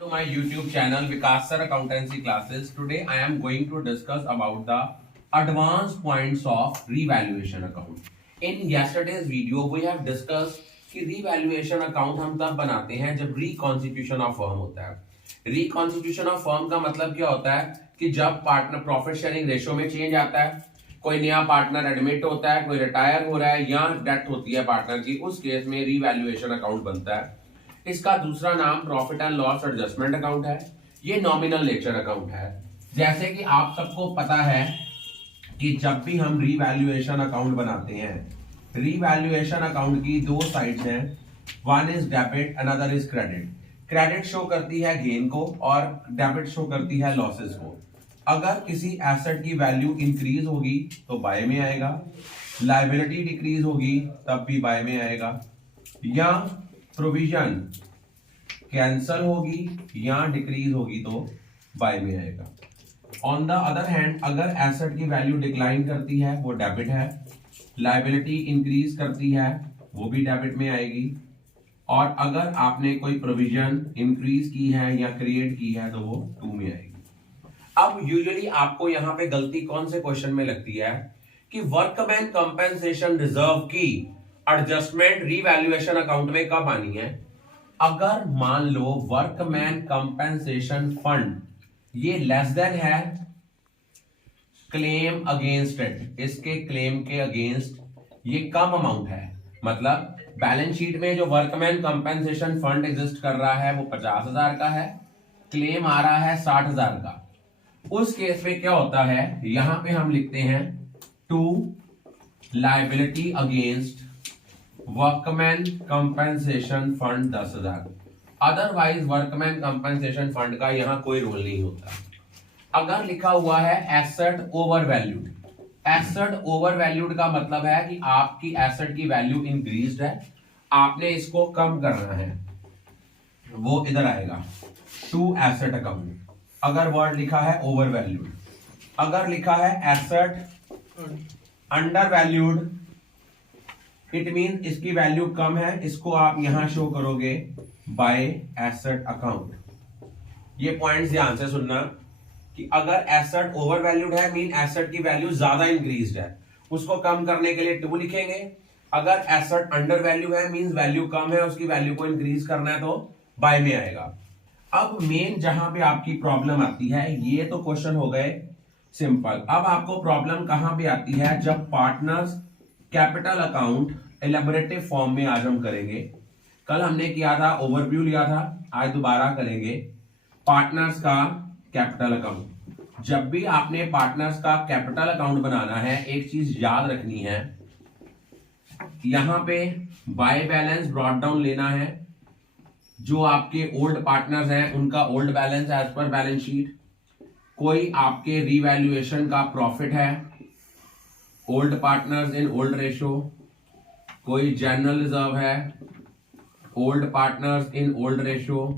To my YouTube channel Vikas Sir Accountancy Classes. Today I am going to discuss about the advanced points of revaluation account. In yesterday's video we have discussed कि revaluation account हम तब बनाते हैं जब reconstitution of firm होता है. Reconstitution of firm का मतलब क्या होता है कि जब पार्टनर प्रॉफिट शेयरिंग रेशियो में चेंज आता है, कोई नया पार्टनर एडमिट होता है, कोई रिटायर हो रहा है या डेथ होती है पार्टनर की, उस केस में रिवैल्यूएशन अकाउंट बनता है. इसका दूसरा नाम profit and loss adjustment account है. ये नॉमिनल नेचर अकाउंट है. जैसे कि आप सबको पता है कि जब भी हम रिवैल्यूएशन अकाउंट बनाते हैं, रिवैल्यूएशन अकाउंट की दो साइड्स हैं. One is debit, another is credit. Credit show करती है गेन को और डेबिट शो करती है लॉसेस को. अगर किसी एसेट की वैल्यू इंक्रीज होगी तो बाय में आएगा, लायबिलिटी डिक्रीज होगी तब भी बाय में आएगा, या प्रोविजन कैंसल होगी या डिक्रीज होगी तो बाय में आएगा. ऑन द अदर हैंड, अगर एसेट की वैल्यू डिक्लाइन करती है वो डेबिट है, लायबिलिटी इंक्रीज करती है वो भी डेबिट में आएगी, और अगर आपने कोई प्रोविजन इंक्रीज की है या क्रिएट की है तो वो टू में आएगी. अब यूजुअली आपको यहां पे गलती कौन से क्वेश्चन में लगती है कि वर्कमैन कंपेंसेशन रिजर्व की एडजस्टमेंट रिवैल्यूएशन अकाउंट में कब आनी है. अगर मान लो वर्कमैन कंपेंसेशन फंड ये लेस देन है क्लेम अगेंस्ट इट, इसके क्लेम के अगेंस्ट ये कम अमाउंट है, मतलब बैलेंस शीट में जो वर्कमैन कंपेंसेशन फंड एग्जिस्ट कर रहा है वो 50,000 का है, क्लेम आ रहा है 60,000 का. उस केस में क्या होता है, यहां पे हम लिखते हैं to liability against workman compensation fund 10,000. Otherwise workman compensation fund का यहां कोई रोल नहीं होता. अगर लिखा हुआ है asset over valued, asset over valued का मतलब है कि आपकी एसेट की वैल्यू इंक्रीज्ड है, आपने इसको कम करना है, वो इधर आएगा टू एसेट अकाउंट. अगर वर्ड लिखा है ओवर वैल्यूड, अगर लिखा है asset under valued, it mean इसकी वैल्यू कम है, इसको आप यहां शो करोगे बाय एसेट अकाउंट. ये पॉइंट्स ध्यान से सुनना कि अगर एसेट ओवर वैल्यूड है मीन एसेट की वैल्यू ज्यादा इंक्रीज्ड है, उसको कम करने के लिए टू लिखेंगे. अगर एसेट अंडर वैल्यू है मीन वैल्यू कम है, उसकी वैल्यू को इंक्रीज करना है तो बाय में आएगा. अब मेन जहां पे आपकी प्रॉब्लम आती है, ये तो क्वेश्चन हो गए सिंपल. अब आपको प्रॉब्लम कहां पे आती है, जब पार्टनर्स कैपिटल अकाउंट एलैबोरेटिव फॉर्म में आज हम करेंगे. कल हमने किया था, ओवरव्यू लिया था, आज दोबारा करेंगे पार्टनर्स का कैपिटल अकाउंट. जब भी आपने पार्टनर्स का कैपिटल अकाउंट बनाना है, एक चीज याद रखनी है, यहां पे बाय बैलेंस ब्रॉट डाउन लेना है. जो आपके ओल्ड पार्टनर्स हैं उनका ओल्ड बैलेंस एज पर बैलेंस शीट, कोई आपके रिवैल्यूएशन का प्रॉफिट है, old partners in old ratio, कोई जनरल रिजर्व है, old partners in old ratio,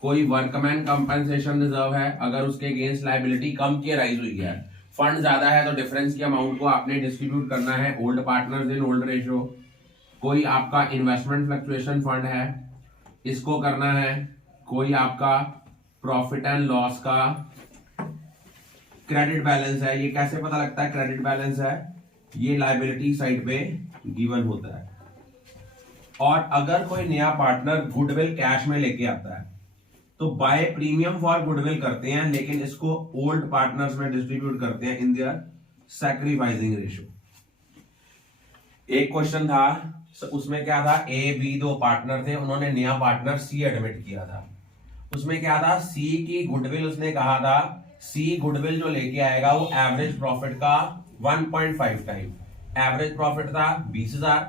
कोई वर्कमैन कंपेंसेशन रिजर्व है, अगर उसके अगेंस्ट लायबिलिटी कम की राइज हुई है, फंड ज्यादा है तो डिफरेंस की अमाउंट को आपने डिस्ट्रीब्यूट करना है old partners in old ratio. कोई आपका इन्वेस्टमेंट फ्लक्चुएशन फंड है, इसको करना है. कोई आपका प्रॉफिट एंड लॉस का क्रेडिट बैलेंस है. ये कैसे पता लगता है क्रेडिट बैलेंस है, ये लायबिलिटी साइड पे गिवन होता है. और अगर कोई नया पार्टनर गुडविल कैश में लेके आता है तो बाय प्रीमियम फॉर गुडविल करते हैं, लेकिन इसको ओल्ड पार्टनर्स में डिस्ट्रीब्यूट करते हैं इन देयर सैक्रिफाइसिंग रेशियो. एक क्वेश्चन था, उसमें क्या था, ए बी दो पार्टनर थे, उन्होंने नया पार्टनर सी एडमिट किया था. उसमें क्या था, सी की गुडविल, उसने कहा था सी गुडविल जो लेके आएगा वो एवरेज प्रॉफिट का 1.5 टाइम. एवरेज प्रॉफिट था 20,000,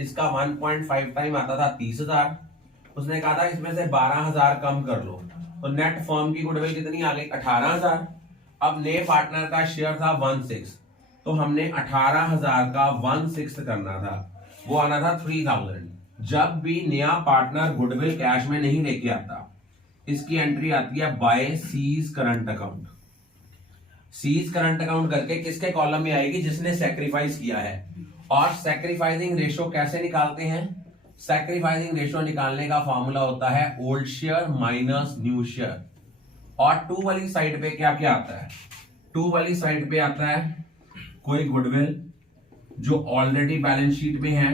इसका 1.5 टाइम आता था 30,000. उसने कहा था इसमें से 12,000 कम कर लो, तो नेट फर्म की गुडविल कितनी आ गई, 18,000. अब नए पार्टनर का शेयर था 1/6, तो हमने 18,000 का 1/6 करना था, वो आना था 3,000. जब भी नया पार्टनर गुडविल कैश में नहीं लेके आता, इसकी एंट्री आती है by C's current account. C's current account करके किसके कॉलम में आएगी, जिसने सैक्रिफाइस किया है. और सैक्रिफाइसिंग रेशो कैसे निकालते हैं, सैक्रिफाइसिंग रेशियो निकालने का फॉर्मूला होता है old share minus new share. और टू वाली साइड पे क्या क्या आता है? टू वाली साइड पे आता है कोई गुडविल जो ऑलरेडी बैलेंस शीट में है,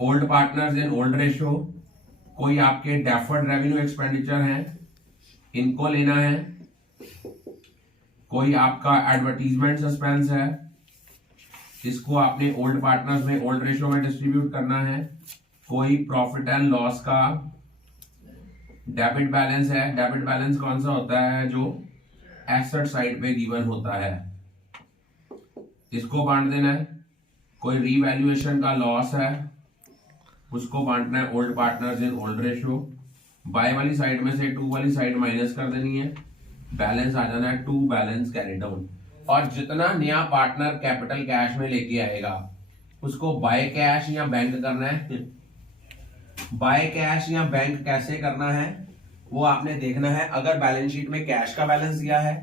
old partners in old ratio, कोई आपके डेफर्ड रेवेन्यू एक्सपेंडिचर हैं, इनको लेना है, कोई आपका एडवर्टीजमेंट सस्पेंस है, इसको आपने ओल्ड पार्टनर्स में ओल्ड रेशियो में डिस्ट्रीब्यूट करना है, कोई प्रॉफिट एंड लॉस का डेबिट बैलेंस है। डेबिट बैलेंस कौन सा होता है? जो एसेट साइड पे गिवन होता है, इसको बांट देना है। कोई रीवैल्यूएशन का लॉस है, उसको बांटना है old partners in old ratio. By वाली साइड में से टू वाली साइड माइनस कर देनी है, बैलेंस आ जाना है टू बैलेंस कैरी डाउन। और जितना नया पार्टनर कैपिटल कैश में लेके आएगा उसको बाय कैश या बैंक करना है। बाय कैश या बैंक कैसे करना है वो आपने देखना है। अगर बैलेंस शीट में कैश का बैलेंस दिया है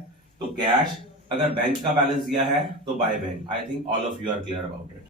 तो कैश, अगर बैंक का बैलेंस दिया है तो by bank. I think all of you are clear about it.